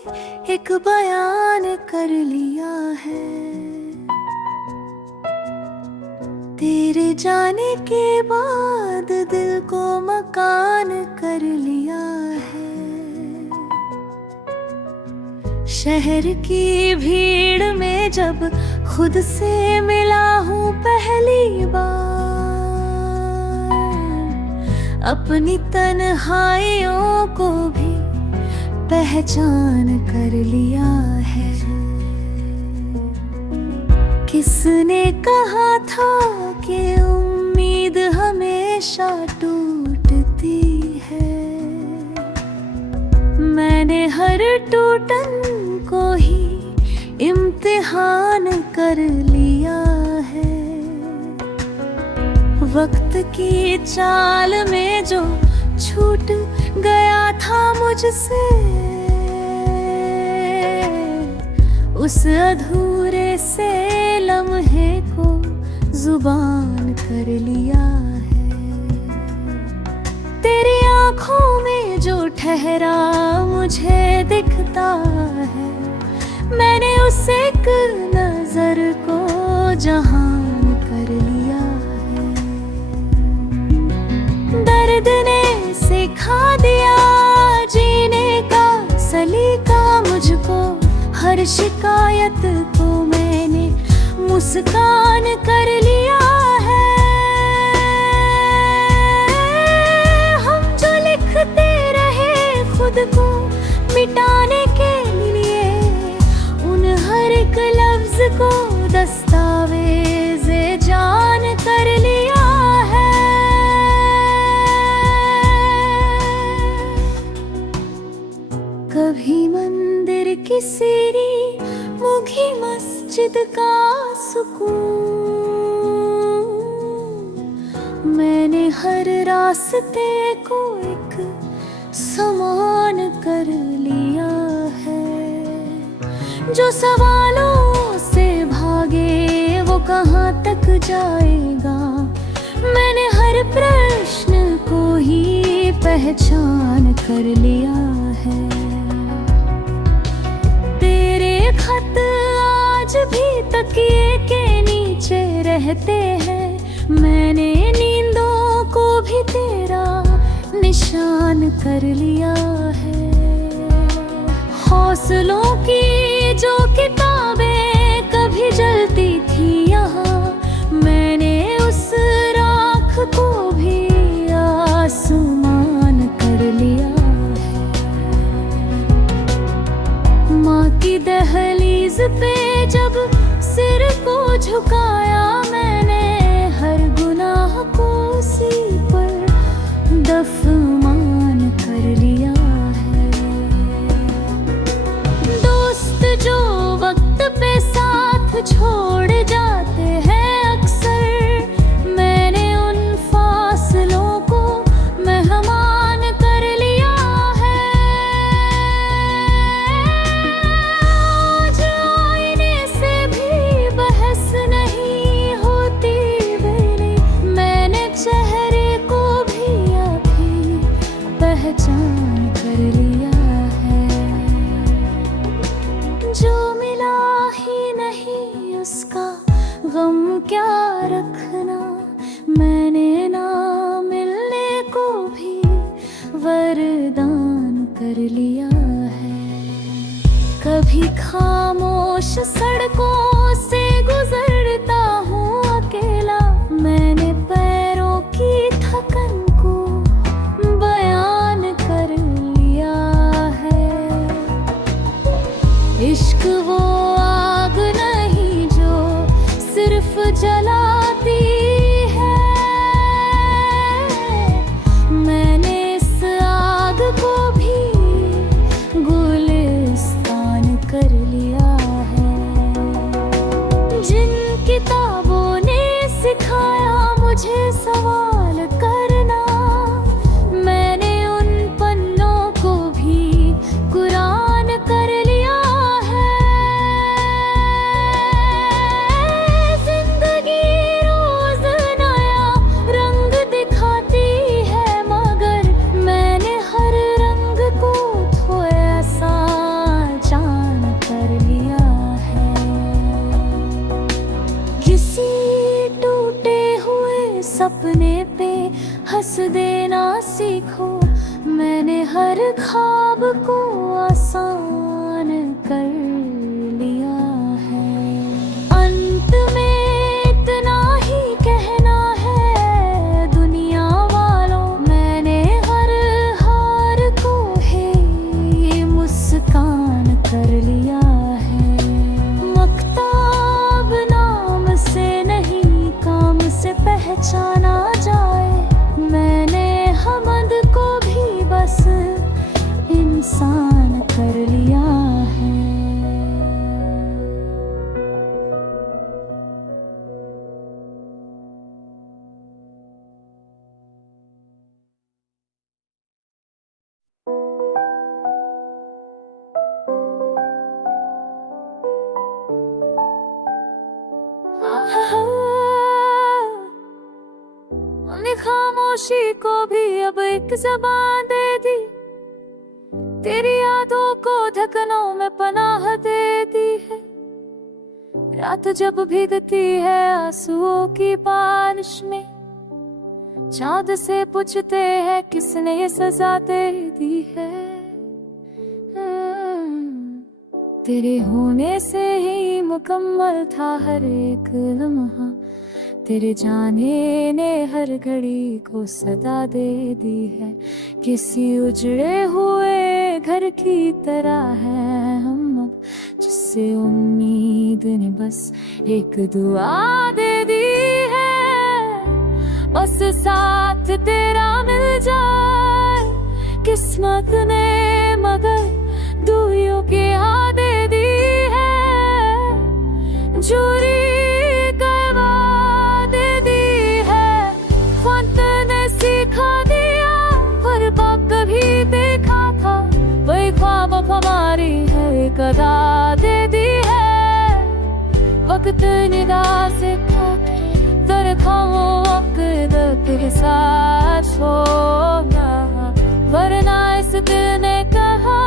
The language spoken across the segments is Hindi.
एक बयान कर लिया है। तेरे जाने के बाद दिल को मकान कर लिया है। शहर की भीड़ में जब खुद से मिला हूँ पहली बार, अपनी तन्हाइयों को भी पहचान कर लिया है। किसने कहा था कि उम्मीद हमेशा टूटती है। मैंने हर टूटन को ही इम्तिहान कर लिया है। वक्त की चाल में जो छूट गया था मुझसे, उस अधूरे से लम्हे को जुबान कर लिया है। तेरी आँखों में जो ठहरा मुझे दिखता है, मैंने उस एक नजर को जहान कर लिया है। दर्द ने सिखा दिया जीने का सलीका मुझको, हर शिकायत को मैंने मुस्कान कर लिया है। हम जो लिखते रहे खुद को मिटाने के लिए, उन हर एक लफ्ज को दस्तावेज़े जान कर लिया है। कभी मंदिर की सीढ़ी, मुखी मस्जिद का सुकून, मैंने हर रास्ते को एक समान कर लिया है। जो सवालों से भागे वो कहाँ तक जाएगा, मैंने हर प्रश्न को ही पहचान कर लिया है। तेरे खत आज भी तकिए के नीचे रहते हैं, मैंने नींदों को भी तेरा निशान कर लिया है। हौसलों की जो किताबें कभी जलती थी यहाँ, मैंने उस राख को भी आसमान कर लिया है। माँ की दहलीज पे जब सिर को झुकाया, मैंने हर गुनाह को उसी पर दफमान कर लिया है। दोस्त जो वक्त पे साथ छोड़ जाते हैं अक्सर, मैंने उन फासलों को मेहमान कर लिया है। आज आईने से भी बहस नहीं होती मेरी, मैंने चेहरे को भी अभी पहचान कर लिया है। जो मिला ही नहीं उसका गम क्या रखना, मैंने ना मिलने को भी वरदान कर लिया है। कभी खामोश सड़कों से गुजरता हूँ अकेला, मैंने पैरों की थकन को बयान कर लिया है। इश्क वो आग नहीं जो सिर्फ जलाती है, मैंने इस आग को भी गुलिस्तान कर लिया है। हंस देना सीखो, मैंने हर ख्वाब को आसान कर लिया है। अंत में इतना ही कहना है दुनिया वालों, मैंने हर हार को ही मुस्कान कर लिया है। मक्ताब नाम से नहीं, काम से पहचाना जाए, मैंने हमद को भी बस इंसान कर लिया है। हमने खामोशी को भी अब एक ज़बान दे दी, तेरी यादों को ढकनों में पनाह दे दी है। रात जब भीगती है आंसुओं की बारिश में, चाँद से पूछते हैं किसने ये सजा दे दी है। तेरे होने से ही मुकम्मल था हर एक लम्हा, तेरे जाने ने हर घड़ी को सदा दे दी है। किसी उजड़े हुए घर की तरह है हम अब, जिससे उम्मीद ने बस एक दुआ दे दी है। बस साथ तेरा मिल जाए किस्मत ने, मगर दूरियों की याद दे दी है। चोरी करवा दे दी है, वक्त ने सिखा दिया, हर बात कभी देखा था, वही ख्वाब अब हमारी है कदा दे दी है। वक्त निगाह से तरखाओ वक्त के साथ छोड़ना, वरना इस दिल ने कहा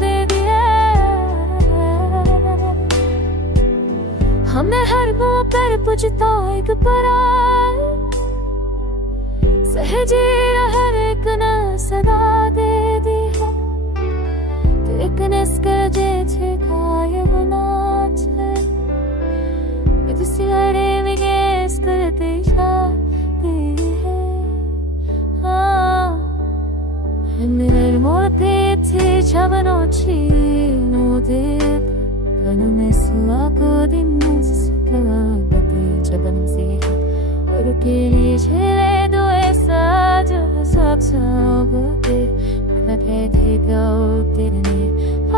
दे दिया। हमने हर मुँह पर पूछता एक पराय, सहजे हर एक ने सदा दे दी है। लेकिन इसका जे खाए बनाच है, ये तो सिगारे में गैस करते जाते हैं। Nel morte ti chiamano cino de Kanu nesla kodi muska bate jaban se aur ke liye chele do aisa jo sab sabte na kehte go tene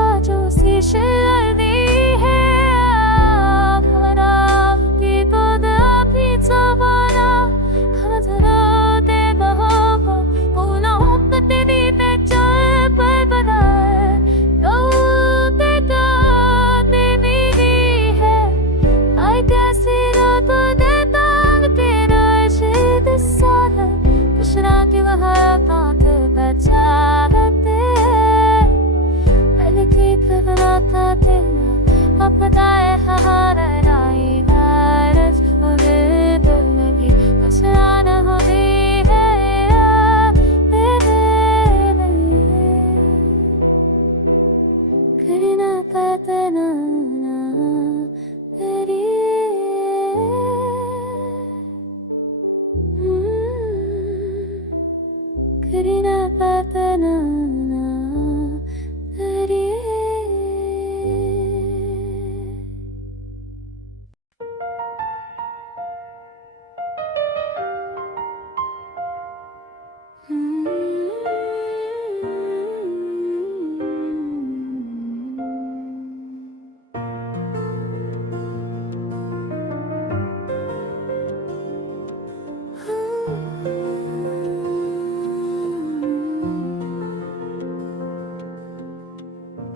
aajo si shalni hai khana ki to da pizza wala khana de baho puna hotte di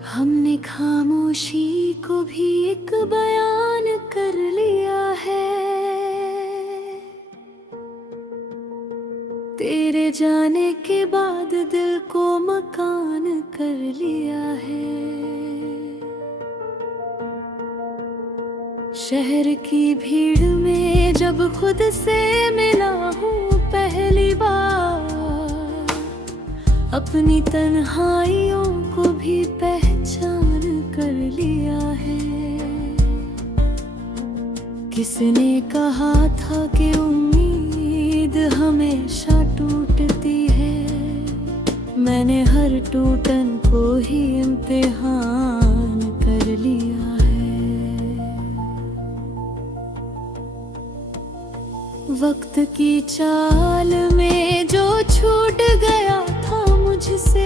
हमने खामोशी को भी एक बयान कर लिया है, तेरे जाने के बाद दिल को मकान कर लिया है। शहर की भीड़ में जब खुद से मिला हूँ पहली बार अपनी तन्हाइयों को भी पहचान कर लिया है। किसने कहा था कि उम्मीद हमेशा टूटती है, मैंने हर टूटन को ही इम्तिहान कर लिया है। वक्त की चाल में जो छूट गया था मुझसे,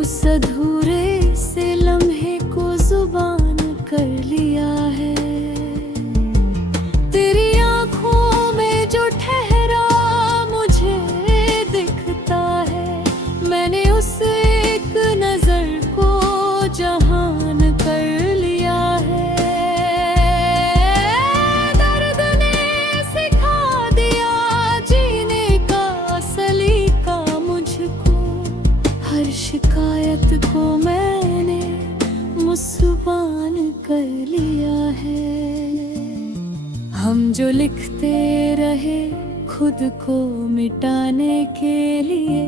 उस अधूरे से लम्हे को जुबान कर लिया है। तेरी आंखों में जो ठहरा मुझे दिखता है, मैंने उस एक नजर को जहान कर लिया है। दर्द ने सिखा दिया जीने का सलीका मुझको, हर शिकायत को मैंने मुस्कान कर लिया है। हम जो लिखते रहे खुद को मिटाने के लिए,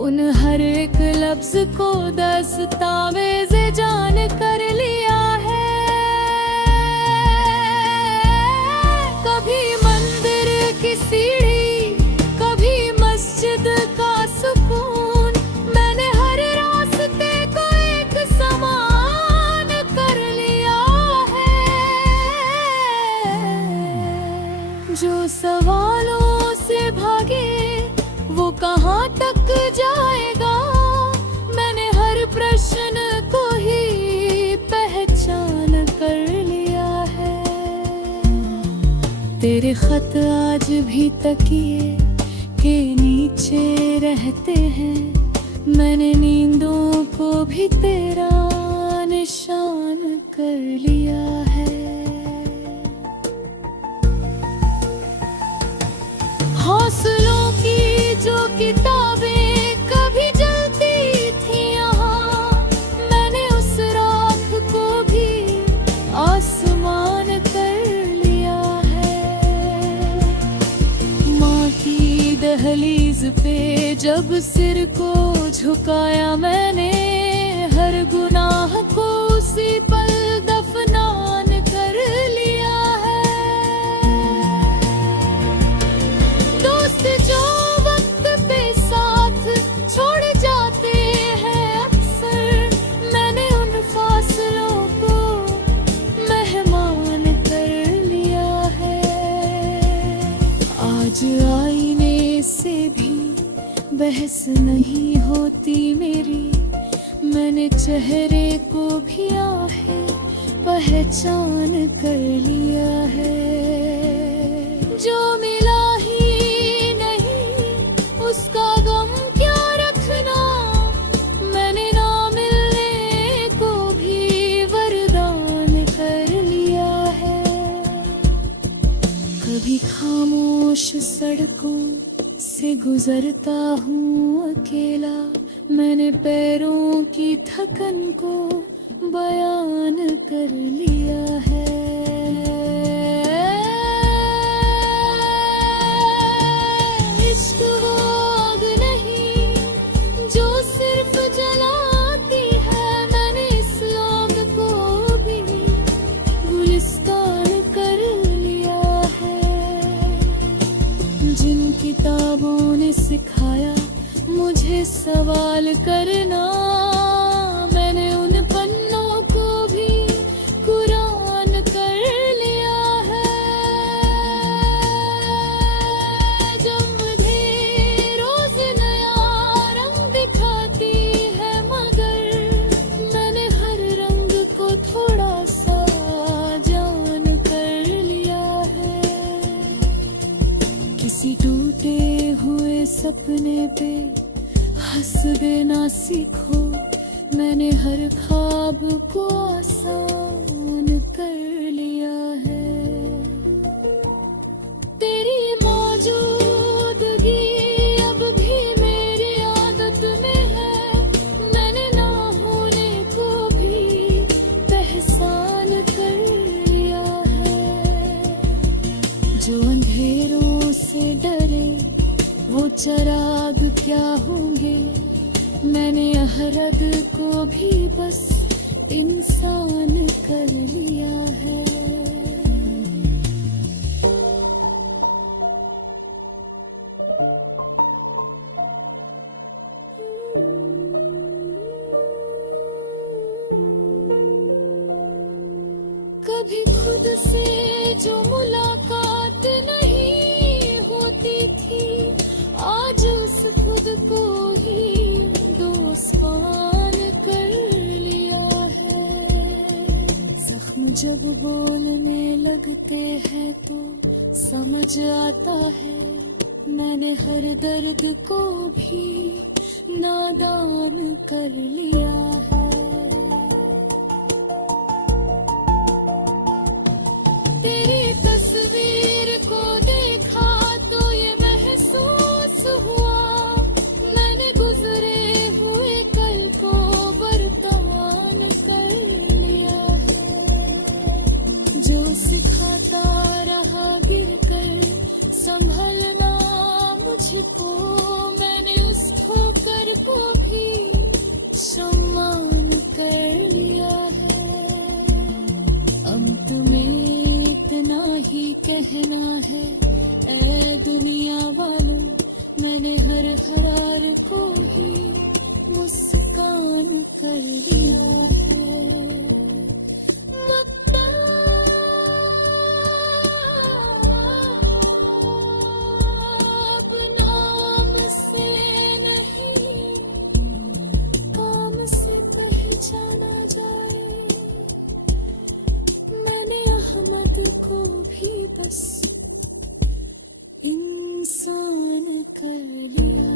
उन हर एक लफ्ज को दस्तावेज़ जान कर लिया है। कभी मंदिर की सीढ़ी, कभी मस्जिद का सुकून, मैंने हर रास्ते को एक समान कर लिया है। जो सवालों से भागे वो कहाँ तक जाएगा, मैंने हर प्रश्न को ही पहचान कर लिया है। तेरे खत आज भी तकिए के नीचे रहते हैं, मैंने नींदों को भी तेरा निशान कर लिया है। हौसलों की जो किताबें कभी जलती थी यहाँ, मैंने उस राख को भी आसमान कर लिया है। माँ की दहलीज पे जब सिर को झुकाया मैंने, हर गुनाह को उसी पल दफनान कर लिया है। दोस्त जो वक्त पे साथ छोड़ जाते हैं अक्सर, मैंने उन फासलों को मेहमान कर लिया है। आज आईने से भी बहस नहीं होती मेरी, मैंने चेहरे को भी आहें पहचान कर लिया है। जो मिला ही नहीं उसका गम क्या रखना, मैंने ना मिलने को भी वरदान कर लिया है। कभी खामोश सड़कों से गुजरता हूँ अकेला, मैंने पैरों की थकन को बयान कर लिया है। इश्क वो आग नहीं जो सिर्फ जलाती है, मैंने इस आग को भी गुलिस्तान कर लिया है। जिन किताबों ने सिखाया मुझे सवाल करना, मैंने उन पन्नों को भी कुरान कर लिया है। जब मुझे रोज नया रंग दिखाती है, मगर मैंने हर रंग को थोड़ा सा जान कर लिया है। किसी टूटे हुए सपने पे हंस देना सीखो, मैंने हर ख्वाब को आसान कर लिया है। तेरी मौजूदगी अब भी मेरी आदत में है, मैंने ना होने को भी पहचान कर लिया है। जो अंधेरे चराग क्या होंगे, मैंने अहरद को भी बस इंसान कर लिया है। कभी खुद से जो मुलाकात नहीं होती थी, आज उस खुद को ही दोस्तान कर लिया है। जख्म जब बोलने लगते हैं तो समझ आता है, मैंने हर दर्द को भी नादान कर लिया है। तेरी तस्वीर को देखा तो ये महसूस हुआ, मैंने गुजरे हुए कल को वर्तमान कर लिया है। जो सिखाता रहा गिर कर संभलना मुझको, मैंने उस ठोकर को भी सम्मान कर लिया है। अंत में इतना ही कहना है, ऐ दुनिया वालों, मैंने हर करार को ही मुस्कान कर लिया है। अब नाम से नहीं, काम से पहचाना जाए, मैंने अहमद को भी बस इंसान कर लिया।